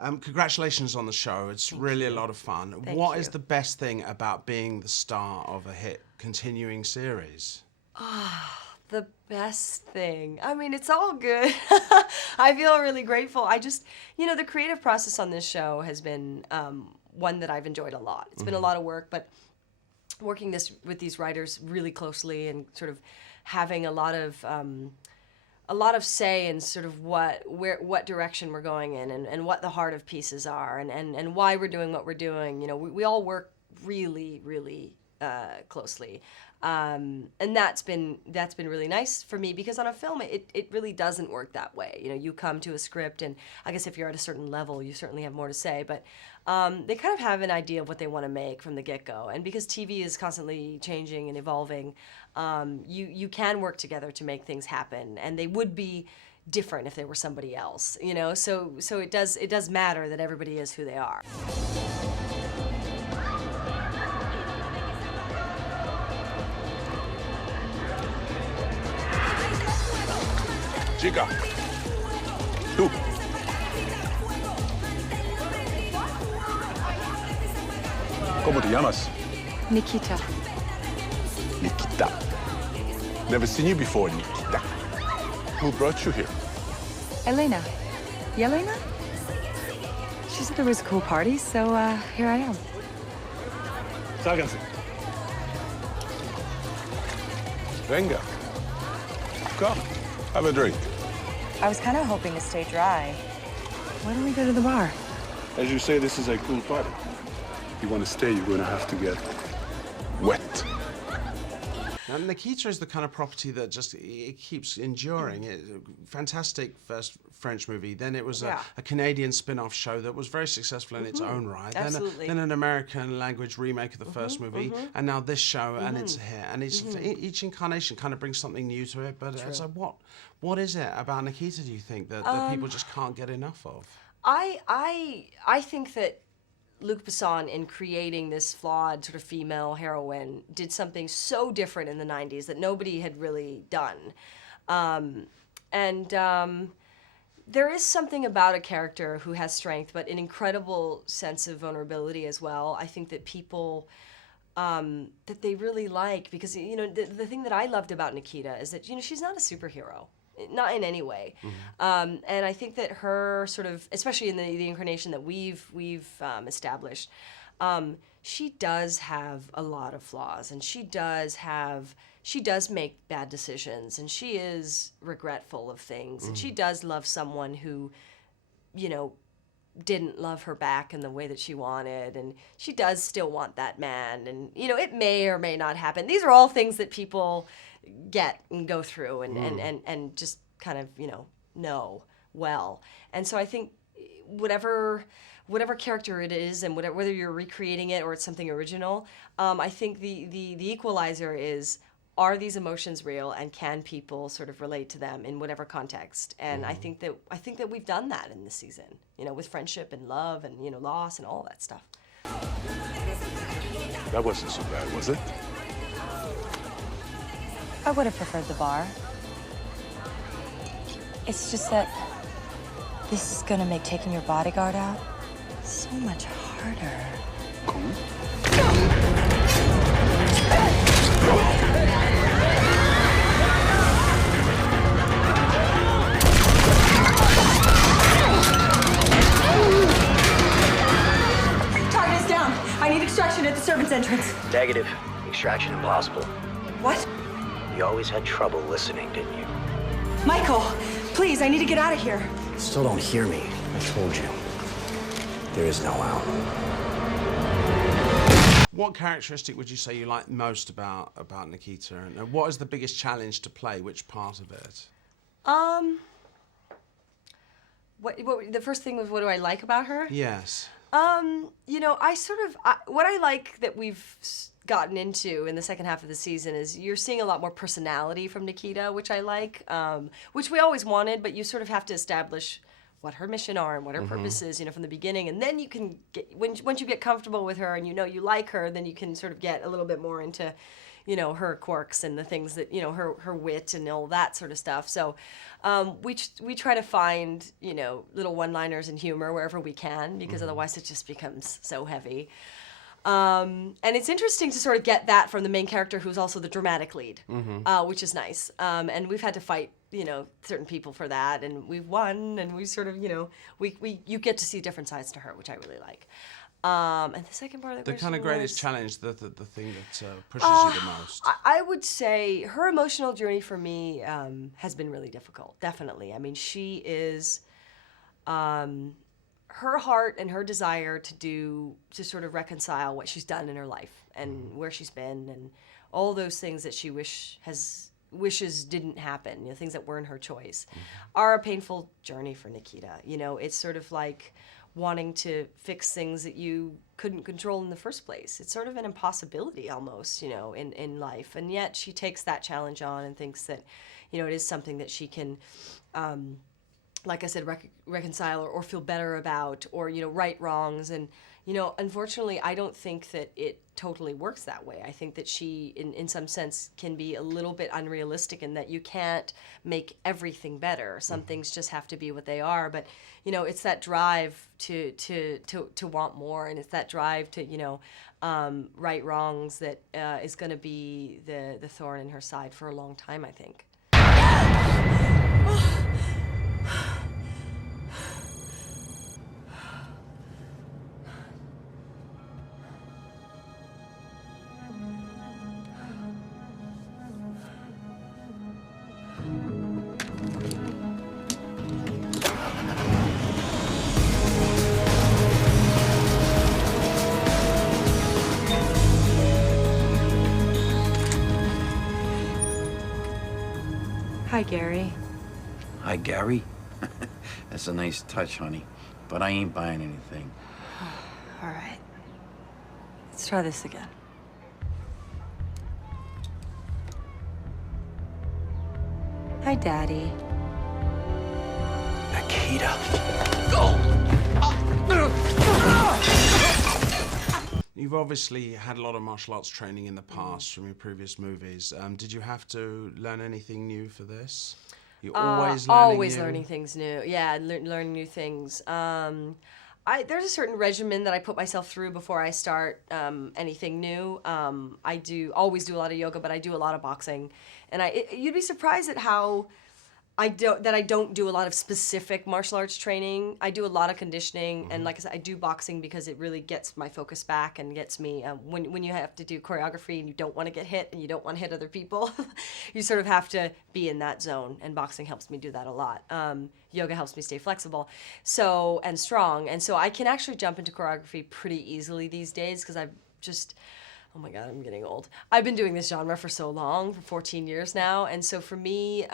Congratulations on the show. It's really a lot of fun. What is the best thing about being the star of a hit continuing series? The best thing. I mean, it's all good. I feel really grateful. I just, the creative process on this show has been one that I've enjoyed a lot. It's been a lot of work, but working with these writers really closely and sort of having a lot of say in sort of what direction we're going in and what the heart of pieces are and why we're doing what we're doing. We all work really, really closely. And that's been really nice for me because on a film it really doesn't work that way. You come to a script and I guess if you're at a certain level you certainly have more to say, but they kind of have an idea of what they want to make from the get-go. And because TV is constantly changing and evolving, you can work together to make things happen, and they would be different if they were somebody else. So it does matter that everybody is who they are. Chica, tú. ¿Cómo te llamas? Nikita. Nikita. Never seen you before, Nikita. Who brought you here? Elena. Yelena? She said there was a cool party, so here I am. Sálganse. Venga. Come, have a drink. I was kind of hoping to stay dry. Why don't we go to the bar? As you say, this is a cool party. If you want to stay, you're going to have to get wet. Now, Nikita is the kind of property that it keeps enduring. Fantastic first French movie. Then it was a Canadian spin-off show that was very successful in its own right. Absolutely. Then an American language remake of the first movie, and now this show, and it's a hit. And each incarnation kind of brings something new to it. But it's like, what is it about Nikita, do you think, that people just can't get enough of? I think that Luc Besson, in creating this flawed sort of female heroine, did something so different in the 90s that nobody had really done. There is something about a character who has strength, but an incredible sense of vulnerability as well. I think that people, that they really like, because, the thing that I loved about Nikita is that, she's not a superhero. Not in any way. And I think that her sort of, especially in the incarnation that we've established, she does have a lot of flaws, and she does make bad decisions, and she is regretful of things, and she does love someone who, didn't love her back in the way that she wanted, and she does still want that man, and it may or may not happen. These are all things that people get and go through and just kind of know well. And so I think whatever character it is, and whether you're recreating it or it's something original, I think the equalizer is, are these emotions real, and can people sort of relate to them in whatever context? And I think that we've done that in this season, with friendship and love and loss and all that stuff. That wasn't so bad, was it? I would have preferred the bar. It's just that this is gonna make taking your bodyguard out so much harder. Cool. Target is down. I need extraction at the servants' entrance. Negative. Extraction impossible. What? You always had trouble listening, didn't you? Michael, please, I need to get out of here. Still don't hear me. I told you. There is no out. What characteristic would you say you like most about Nikita, and what is the biggest challenge to play? Which part of it? What the first thing was, what do I like about her? Yes. What I like that we've gotten into in the second half of the season is you're seeing a lot more personality from Nikita, which I like, which we always wanted, but you sort of have to establish what her mission are and what her purpose is, from the beginning, and then you can get, once you get comfortable with her and you like her, then you can sort of get a little bit more into, you know, her quirks and the things that, you know, her wit and all that sort of stuff. So we try to find, you know, little one-liners and humor wherever we can, because otherwise it just becomes so heavy. And it's interesting to sort of get that from the main character, who's also the dramatic lead, which is nice. And we've had to fight, you know, certain people for that, and we've won, and we sort of, you know, you get to see different sides to her, which I really like. And the second part of the question kind of greatest was, challenge, the thing that pushes you the most. I would say her emotional journey for me has been really difficult, definitely. I mean, she is, her heart and her desire to sort of reconcile what she's done in her life and where she's been and all those things that she wishes didn't happen, you know, things that weren't her choice, are a painful journey for Nikita. You know, it's sort of like wanting to fix things that you couldn't control in the first place. It's sort of an impossibility almost, you know, in life. And yet she takes that challenge on and thinks that, you know, it is something that she can, like I said, reconcile or feel better about, or, you know, right wrongs. And, you know, unfortunately, I don't think that it totally works that way. I think that she, in some sense, can be a little bit unrealistic in that you can't make everything better. Some things just have to be what they are. But, you know, it's that drive to want more, and it's that drive to, you know, right wrongs that is going to be the thorn in her side for a long time, I think. Hi, Gary. Hi, Gary. That's a nice touch, honey. But I ain't buying anything. All right. Let's try this again. Hi, Daddy. Nikita. You've obviously had a lot of martial arts training in the past from your previous movies. Did you have to learn anything new for this? You're always learning things new. Yeah, learning new things. There's a certain regimen that I put myself through before I start anything new. I always do a lot of yoga, but I do a lot of boxing, and you'd be surprised at how I don't do a lot of specific martial arts training. I do a lot of conditioning, and like I said, I do boxing because it really gets my focus back and gets me, when you have to do choreography and you don't want to get hit and you don't want to hit other people, you sort of have to be in that zone, and boxing helps me do that a lot. Yoga helps me stay flexible and strong, and so I can actually jump into choreography pretty easily these days because I've just... Oh my God, I'm getting old. I've been doing this genre for so long, for 14 years now, and so for me,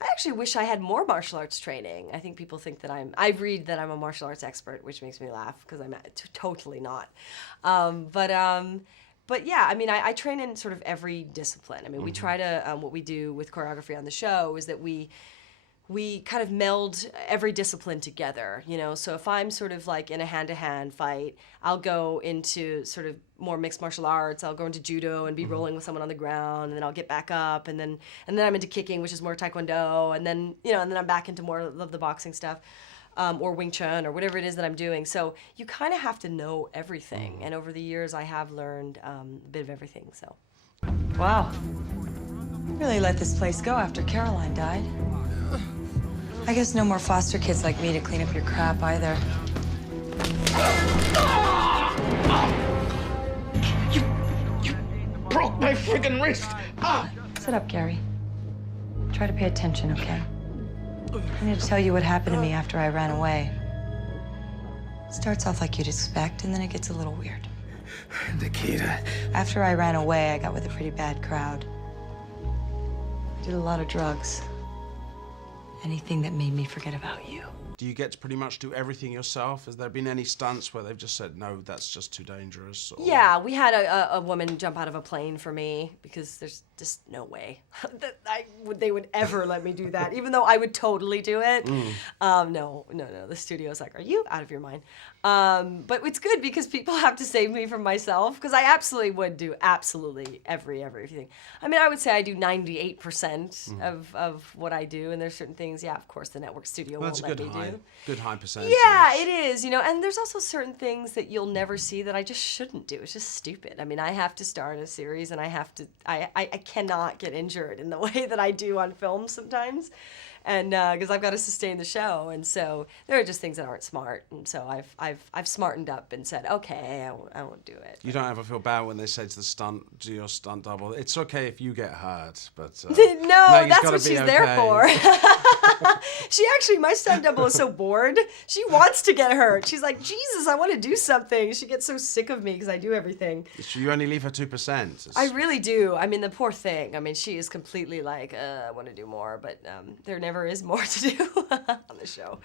I actually wish I had more martial arts training. I think people think that I read that I'm a martial arts expert, which makes me laugh because I'm totally not. But yeah, I mean, I train in sort of every discipline. I mean, we try to, what we do with choreography on the show is that we kind of meld every discipline together, you know? So if I'm sort of like in a hand-to-hand fight, I'll go into sort of more mixed martial arts. I'll go into judo and be rolling with someone on the ground, and then I'll get back up, and then I'm into kicking, which is more taekwondo, and then, you know, and then I'm back into more of the boxing stuff, or Wing Chun, or whatever it is that I'm doing. So you kind of have to know everything, and over the years I have learned a bit of everything, so. Wow. You really let this place go after Caroline died. I guess no more foster kids like me to clean up your crap either. You broke my friggin' wrist. Sit up, Gary. Try to pay attention, okay? I need to tell you what happened to me after I ran away. It starts off like you'd expect, and then it gets a little weird. Nikita. After I ran away, I got with a pretty bad crowd. Did a lot of drugs. Anything that made me forget about you. Do you get to pretty much do everything yourself? Has there been any stunts where they've just said, no, that's just too dangerous? Or... Yeah, we had a woman jump out of a plane for me because there's just no way that they would ever let me do that, even though I would totally do it. No. The studio's like, are you out of your mind? But it's good because people have to save me from myself, because I absolutely would do absolutely everything. I mean, I would say I do 98% of what I do, and there's certain things, of course, the network studio won't let me do. Good high percentage. Yeah, it is, and there's also certain things that you'll never see that I just shouldn't do. It's just stupid. I mean, I have to star in a series, and I cannot get injured in the way that I do on film sometimes, and because I've got to sustain the show, and so there are just things that aren't smart, and so I've smartened up and said, okay, I won't do it. You don't ever feel bad when they say to your stunt double, it's okay if you get hurt, but no, that's what she's there for. She actually, my stunt double is so bored. She wants to get hurt. She's like, Jesus, I want to do something. She gets so sick of me because I do everything. So you only leave her 2%. I really do. I mean, the poor thing. I mean, she is completely like, I want to do more, but there never is more to do on the show.